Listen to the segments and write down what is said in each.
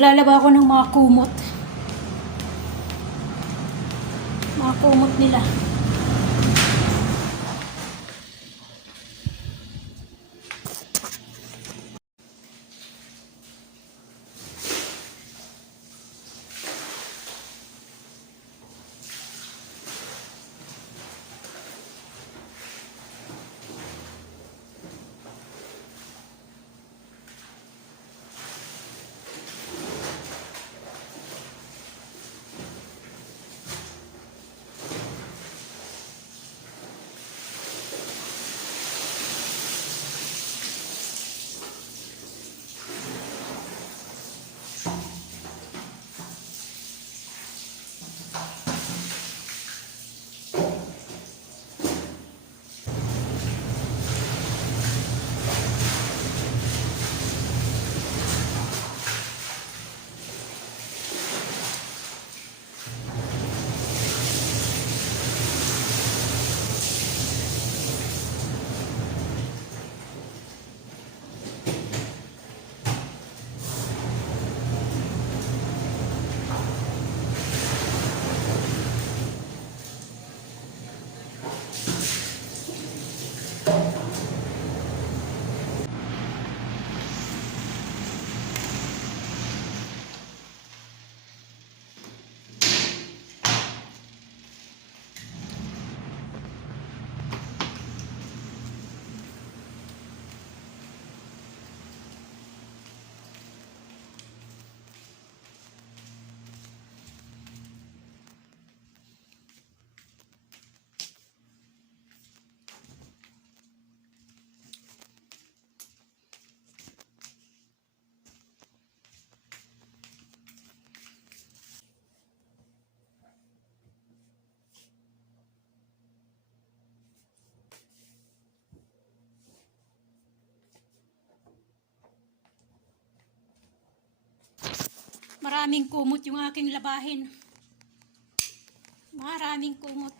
Lalaba ako ng mga kumot. Mga kumot nila. Maraming kumot yung aking labahin. Maraming kumot.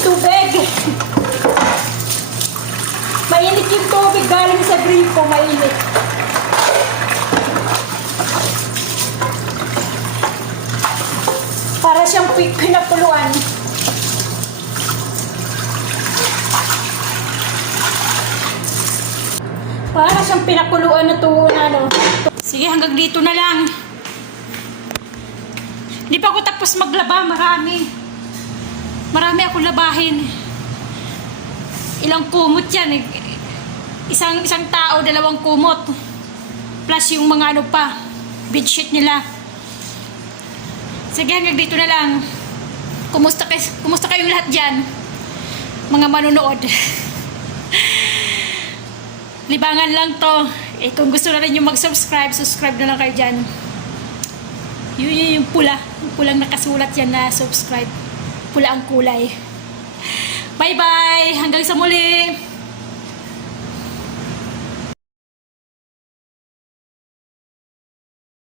tubig. Mainit yung tubig galing sa gripo, mainit. Para siyang pinapuluan. Para siyang pinakuluan na to, ano. Sige, hanggang dito na lang. Hindi pa ako tapos maglaba, marami. Marami akong labahin. Ilang kumot yan. Isang tao, 2 kumot. Plus yung mga ano pa, bedsheet nila. Sige, hanggang dito na lang. Kumusta kayong lahat dyan? Mga manonood. Libangan lang to. Eh, kung gusto na rin yung mag-subscribe, subscribe na lang kayo dyan. Yung pula. Yung pulang nakasulat yan na subscribe. Pula ang kulay. Bye-bye! Hanggang sa muli!